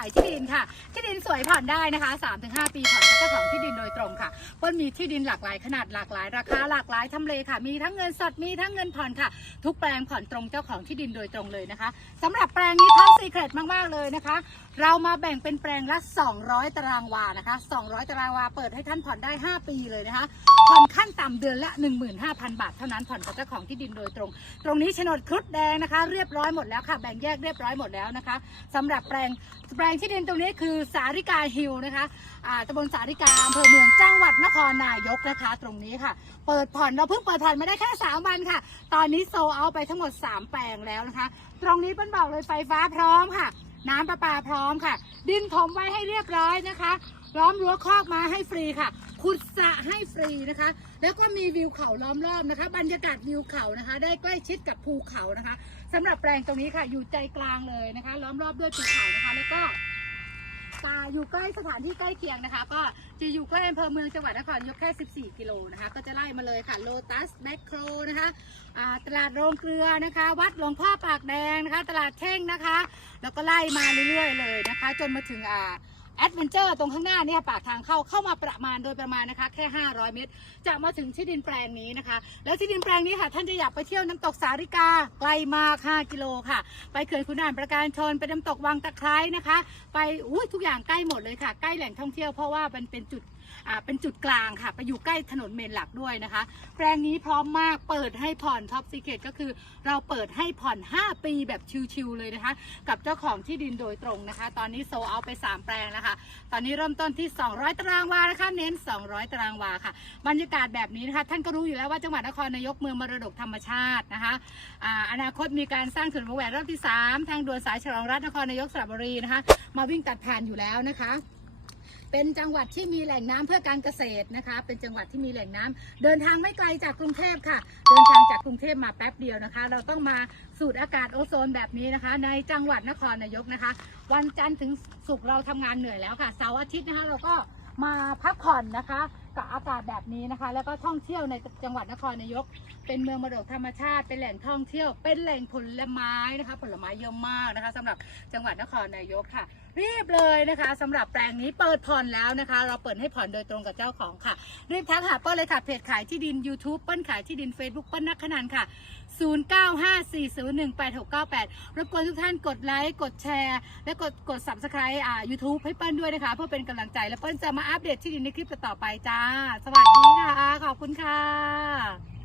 ายที่ดินค่ะ ดินสวยผ่อนได้นะคะ 3-5 ปีผ่อนกับเจ้าของที่ดินโดยตรงค่ะเปิ้ลมีที่ดินหลากหลายขนาดหลากหลายราคาหลากหลายทำเลค่ะ มีทั้งเงินสดมีทั้งเงินผ่อนค่ะ ทุกแปลงผ่อนตรงเจ้าของที่ดินโดยตรงเลยนะคะสำหรับแปลงนี้ท็อปซีเครตมากๆเลยนะคะ เรามาแบ่งเป็นแปลงละ 200 ตารางวานะคะ 200 ตารางวาเปิดให้ท่านผ่อนได้ 5 ปีเลยนะคะผ่อนขั้นต่ำเดือนละ 15,000 บาท เท่านั้นผ่อนกับเจ้าของที่ดินโดยตรง ตรงนี้โฉนดครุฑแดงนะคะ เรียบร้อยหมดแล้วค่ะแบ่งแยกเรียบร้อยหมดแล้วนะคะสำหรับแปลงแปลงที่ดินตรงนี้คือาริกาฮิลนะคะอ่าตำบลสาริกาอำเภอเมืองจังหวัดนครนายกนะคะ ตรงนี้ค่ะ เปิดผ่อนเราเพิ่งเปิดผ่อนมาได้แค่3วันค่ะ ตอนนี้โซเอาไปทั้งหมด 3 แปลงแล้วนะคะ ตรงนี้เปิ้ลบอกเลยไฟฟ้าพร้อมค่ะ น้ำประปาพร้อมค่ะ ดินถมไว้ให้เรียบร้อยนะคะล้อมรั้วคอกมาให้ฟรีค่ะขุดสระให้ฟรีนะคะ แล้วก็มีวิวเขาล้อมรอบนะคะ บรรยากาศวิวเขานะคะ ได้ใกล้ชิดกับภูเขานะคะสำหรับแปลงตรงนี้ค่ะ อยู่ใจกลางเลยนะคะ ล้อมรอบด้วยภูเขานะคะ แล้วก็ ตาอยู่ใกล้สถานที่ใกล้เคียงนะคะ ก็จะอยู่ใกล้อำเภอเมืองจังหวัดนครยกแค่ 14 กิโลนะคะ ก็จะไล่มาเลยค่ะโลตัสแมคโครนะคะตลาดโรงเกลือนะคะ วัดหลวงพ่อปากแดงนะคะ ตลาดเท่งนะคะ แล้วก็ไล่มาเรื่อยๆเลยนะคะ จนมาถึงอ่า แอดเวนเจอร์ตรงข้างหน้าเนี่ยปากทางเข้าเข้ามาประมาณโดยประมาณนะคะ แค่ 500 เมตร จะมาถึงที่ดินแปลงนี้นะคะ แล้วที่ดินแปลงนี้ค่ะ ท่านจะอยากไปเที่ยวน้ำตกสาริกาไกลมาก5กิโลค่ะ ไปเขื่อนขุนด่านประการชนไปน้ำตกวังตะไคร้นะคะ ไปอุ้ยทุกอย่างใกล้หมดเลยค่ะ ใกล้แหล่งท่องเที่ยวเพราะว่ามันเป็นจุดอ่าเป็นจุดกลางค่ะ ไปอยู่ใกล้ถนนเมนหลักด้วยนะคะ แปลงนี้พร้อมมากเปิดให้ผ่อนท็อปซีเคทก็คือเราเปิดให้ผ่อน 5 ปีแบบชิวๆเลยนะคะ กับเจ้าของที่ดินโดยตรงนะคะ ตอนนี้โซเอาไป 3 แปลงแล้วค่ะตอนนี้เริ่มต้นที่ 200 ตารางวานะคะเน้น 200 ตารางวาค่ะ บรรยากาศแบบนี้นะคะท่านก็รู้อยู่แล้วว่าจังหวัดนครนายกเมืองมรดกธรรมชาตินะคะอาอนาคตมีการสร้างถนนวงแหวนรอบที่ 3 ทางด่วนสายฉลองรัฐนครนายกสระบุรีนะคะมาวิ่งตัดผ่านอยู่แล้วนะคะ เป็นจังหวัดที่มีแหล่งน้ำเพื่อการเกษตรนะคะ เป็นจังหวัดที่มีแหล่งน้ำเดินทางไม่ไกลจากกรุงเทพค่ะ เดินทางจากกรุงเทพมาแป๊บเดียวนะคะ เราต้องมาสูดอากาศโอโซนแบบนี้นะคะ ในจังหวัดนครนายกนะคะ วันจันทร์ถึงศุกร์เราทำงานเหนื่อยแล้วค่ะเสาร์อาทิตย์นะคะเราก็มาพักผ่อนนะคะกับอากาศแบบนี้นะคะ แล้วก็ท่องเที่ยวในจังหวัดนครนายก เป็นเมืองมรดกธรรมชาติ เป็นแหล่งท่องเที่ยว เป็นแหล่งผลไม้นะคะ ผลไม้เยอะมากนะคะสำหรับจังหวัดนครนายกค่ะ รีบเลยนะคะสำหรับแปลงนี้เปิดผ่อนแล้วนะคะ เราเปิดให้ผ่อนโดยตรงกับเจ้าของค่ะ รีบทักหาเปิ้ลเลยค่ะเพจขายที่ดิน YouTube เปิ้ลขายที่ดิน Facebook เปิ้ลนักขนันค่ะ 0954018698 รบกวนทุกท่านกดไลค์กดแชร์ และกดกด subscribe อ่า YouTube ให้เปิ้ลด้วยนะคะ เพื่อเป็นกำลังใจและเปิ้ลจะมาอัปเดตที่ดินในคลิปต่อไปจ้าสวัสดีค่ะ ขอบคุณค่ะ